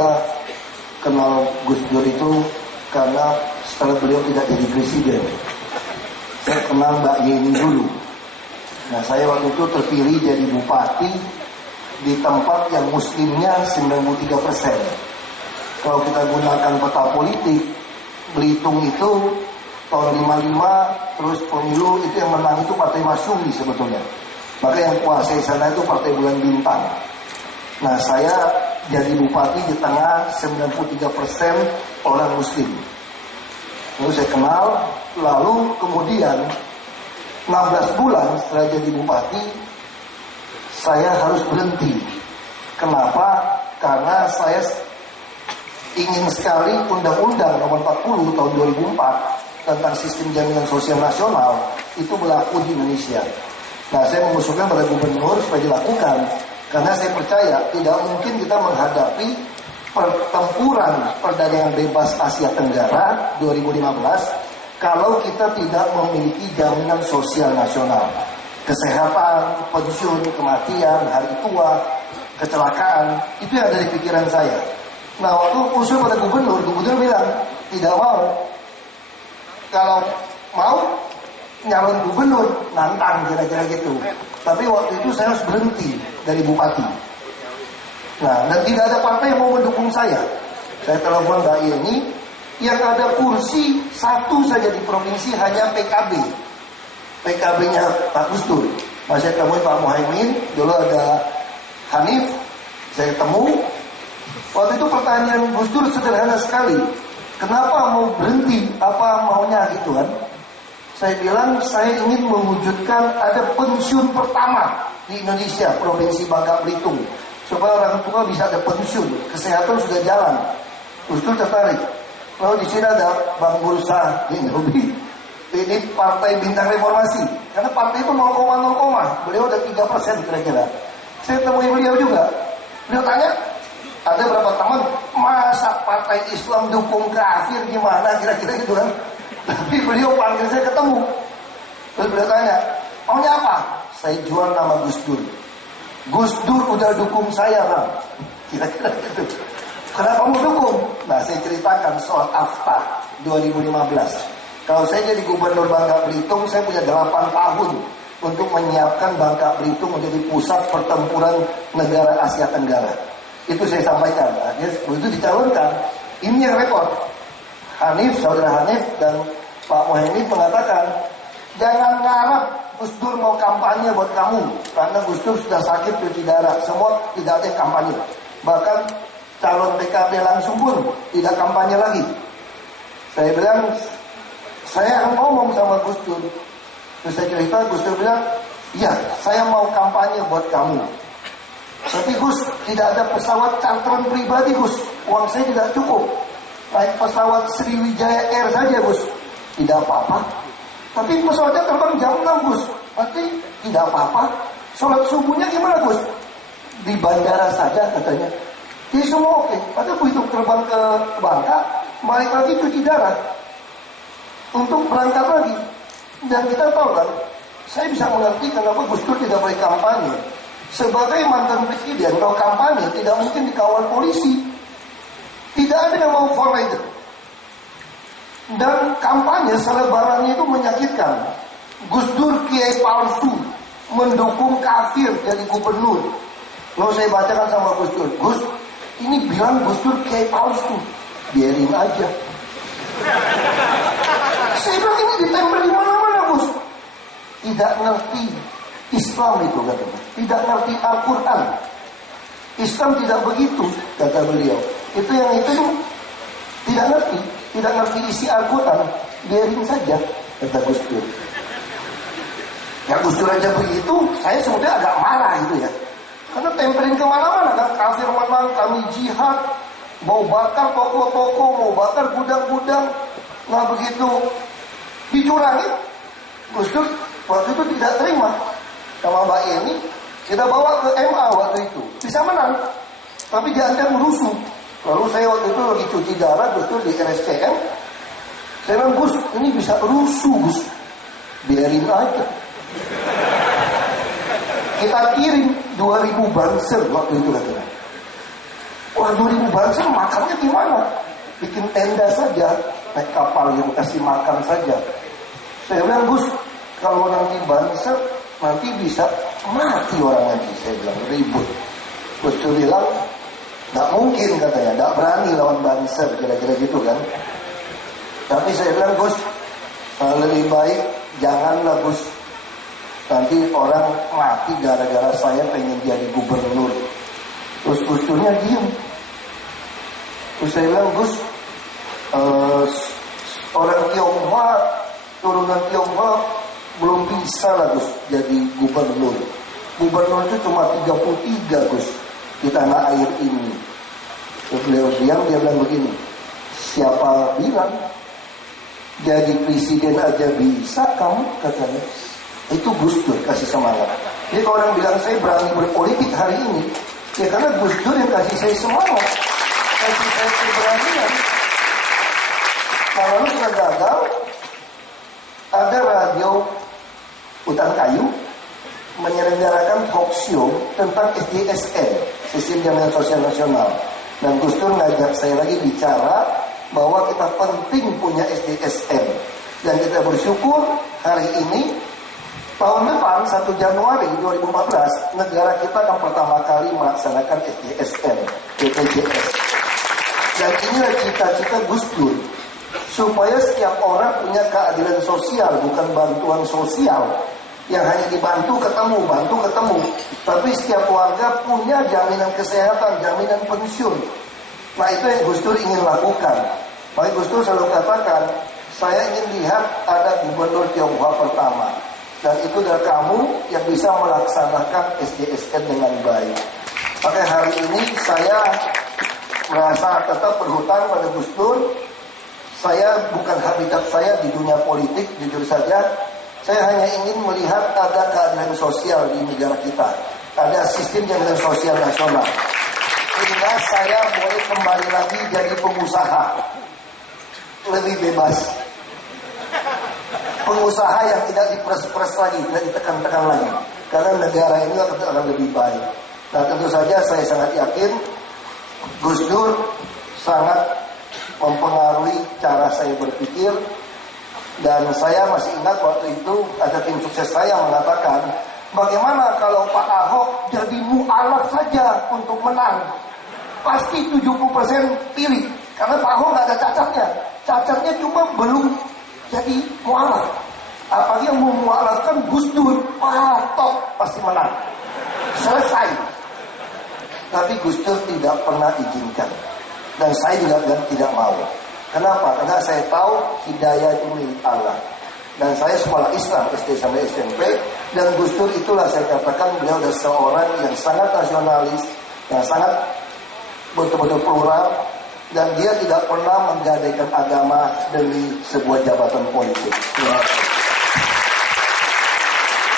Saya kenal Gus Dur itu karena setelah beliau tidak jadi presiden, saya kenal Mbak Yeni dulu. Nah, saya waktu itu terpilih jadi bupati di tempat yang muslimnya 93%. Kalau kita gunakan peta politik, Belitung itu tahun 55 terus pemilu itu yang menang itu Partai Masyumi sebetulnya. Maka yang kuasai sana itu Partai Bulan Bintang. Nah, saya jadi bupati di tengah 93% orang muslim. Lalu saya kenal, lalu kemudian 16 bulan setelah jadi bupati saya harus berhenti. Kenapa? Karena saya ingin sekali Undang-Undang Nomor 40 tahun 2004 tentang Sistem Jaminan Sosial Nasional itu berlaku di Indonesia. Nah, saya mengusulkan pada gubernur supaya dilakukan, karena saya percaya tidak mungkin kita menghadapi pertempuran perdagangan bebas Asia Tenggara 2015 kalau kita tidak memiliki jaminan sosial nasional. Kesehatan, pensiun, kematian, hari tua, kecelakaan, itu yang ada di pikiran saya. Nah, waktu usul pada gubernur bilang tidak mau. Kalau mau nyalon gubernur, nantang kira-kira gitu. Tapi waktu itu saya harus berhenti dari bupati. Nah, dan tidak ada partai yang mau mendukung saya. Saya telepon Mbak Yeni, yang ada kursi satu saja di provinsi hanya PKB. PKB-nya Pak Gus Dur. Saya temui Pak Muhaimin, dulu ada Hanif, saya temu. Waktu itu pertanyaan Gus Dur sederhana sekali. Kenapa mau berhenti? Apa maunya gitu kan? Saya bilang saya ingin mewujudkan ada pensiun pertama di Indonesia, Provinsi Bangka Belitung, supaya orang tua bisa ada pensiun, kesehatan sudah jalan. Gus Dur tertarik. Lalu di sini ada Bang Bursa, ini Partai Bintang Reformasi, karena partai itu 0,0, beliau ada 3% kira-kira. Saya temui beliau juga. Beliau tanya, ada berapa teman, masa partai Islam dukung kafir gimana kira-kira gitu kan. Tapi beliau panggil saya ketemu. Terus beliau tanya, maunya apa? Saya jual nama Gus Dur. Gus Dur udah dukung saya Bang. Kira-kira gitu. Kenapa mau dukung? Nah, saya ceritakan soal AFTA 2015. Kalau saya jadi gubernur Bangka Belitung, saya punya 8 tahun untuk menyiapkan Bangka Belitung menjadi pusat pertempuran negara Asia Tenggara. Itu saya sampaikan. Akhirnya itu dicalonkan. Ini yang repot. Hanif, saudara Hanif dan Pak Muhaimin mengatakan, jangan ngarap Gus Dur mau kampanye buat kamu, karena Gus Dur sudah sakit cuci darah, semua tidak ada yang kampanye. Bahkan calon PKB langsung pun tidak kampanye lagi. Saya bilang, saya akan ngomong sama Gus Dur. Terus saya cerita, Gus Dur bilang, iya, saya mau kampanye buat kamu. Tapi Gus, tidak ada pesawat charteran pribadi Gus, uang saya tidak cukup. Naik pesawat Sriwijaya Air saja Gus, tidak apa-apa. Tapi pesawatnya terbang jam 6 Gus, nanti tidak apa-apa. Sholat subuhnya gimana Gus? Di bandara saja katanya. Jadi semua oke. Padahal begitu terbang ke Bangka, balik lagi cuci darah untuk berangkat lagi. Dan kita tahu kan, saya bisa mengerti kenapa Gus Dur tidak boleh kampanye. Sebagai mantan presiden, kalau kampanye tidak mungkin dikawal polisi. Tidak ada yang mau forward. Dan kampanye selebarannya itu menyakitkan. Gus Dur kiai palsu, mendukung kafir jadi gubernur. Lalu saya bacakan sama Gus Dur, Gus, ini bilang Gus Dur kiai palsu, biarin aja. Saya bilang ini ditempel di mana-mana Gus. Tidak ngerti Islam itu katanya, tidak ngerti Al-Quran. Islam tidak begitu kata beliau. Itu yang itu tidak ngerti isi Al-Quran, biarin saja kata Gus Dur. Ya Gus Dur aja begitu, saya sebenarnya agak marah itu ya. Karena tempelin kemana-mana kan, kafir menang, kami jihad, mau bakar toko-toko, mau bakar gudang-gudang. Nah begitu dicurangi, Gus Dur waktu itu tidak terima. Sama Mbak Yeni, kita bawa ke MA waktu itu, bisa menang, tapi diancam rusuh. Lalu saya waktu itu lagi cuci darah, Gus Dur di RSCM. Saya bilang, Gus, ini bisa rusuh Gus, biarin aja. Kita kirim 2000 banser waktu itu katanya. Wah, 2000 banser makannya gimana? Bikin tenda saja, naik kapal gitu, kasih makan saja. Saya bilang, Gus, kalau nanti banser, nanti bisa mati orang lagi. Saya bilang, ribut. Gus Dur bilang, nggak mungkin katanya, nggak berani lawan banser, kira-kira gitu kan. Tapi saya bilang, Gus, lebih baik janganlah Gus. Nanti orang mati gara-gara saya pengen jadi gubernur. Terus Gus Durnya diem. Terus saya bilang, Gus, orang Tionghoa, turunan Tionghoa belum bisa lah Gus jadi gubernur. Gubernur itu cuma 33 Gus di tanah air ini. Terus beliau diam, dia bilang begini, siapa bilang jadi presiden aja bisa kamu, katanya. Itu Gus Dur kasih semangat. Jadi kalau orang bilang saya berani berpolitik hari ini, ya karena Gus Dur yang kasih saya semangat, kasih saya keberanian. Kalau sudah gagal, ada radio Hutan Kayu menyelenggarakan talk show tentang SDSN, Sistem Jaminan Sosial Nasional. Dan Gus Dur ngajak saya lagi bicara bahwa kita penting punya SDSN. Dan kita bersyukur hari ini, tahun depan 1 Januari 2014, negara kita akan pertama kali melaksanakan SDSN, BPJS. Dan inilah cita-cita Gus Dur, supaya setiap orang punya keadilan sosial, bukan bantuan sosial yang hanya dibantu ketemu, tapi setiap warga punya jaminan kesehatan, jaminan pensiun. Nah, itu yang Gus Dur ingin lakukan. Makanya Gus Dur selalu katakan, saya ingin lihat ada gubernur Tionghoa pertama, dan itu adalah kamu yang bisa melaksanakan SDSN dengan baik. Makanya hari ini saya merasa tetap berhutang pada Gus Dur. Saya bukan habitat saya di dunia politik, jujur saja. Saya hanya ingin melihat ada keadilan sosial di negara kita. Ada sistem jaminan sosial nasional. Sehingga saya boleh kembali lagi jadi pengusaha. Lebih bebas. Pengusaha yang tidak diperes-peres lagi, tidak ditekan-tekan lagi. Karena negara ini akan lebih baik. Nah, tentu saja saya sangat yakin Gus Dur sangat mempengaruhi cara saya berpikir. Dan saya masih ingat waktu itu ada tim sukses saya mengatakan, bagaimana kalau Pak Ahok jadi mu'alaf saja untuk menang? Pasti 70% pilih. Karena Pak Ahok gak ada cacatnya. Cacatnya cuma belum jadi mu'alaf. Apalagi yang mau mu'alafkan Gus Dur, wah top, pasti menang. Selesai. Tapi Gus Dur tidak pernah izinkan. Dan saya juga tidak mau. Kenapa? Karena saya tahu hidayah itu milik Allah. Dan saya sekolah Islam SD sampai SMP. Dan Gus Dur itulah saya katakan beliau adalah seorang yang sangat nasionalis, yang sangat betul-betul plural. Dan dia tidak pernah menggadaikan agama demi sebuah jabatan politik. Ya.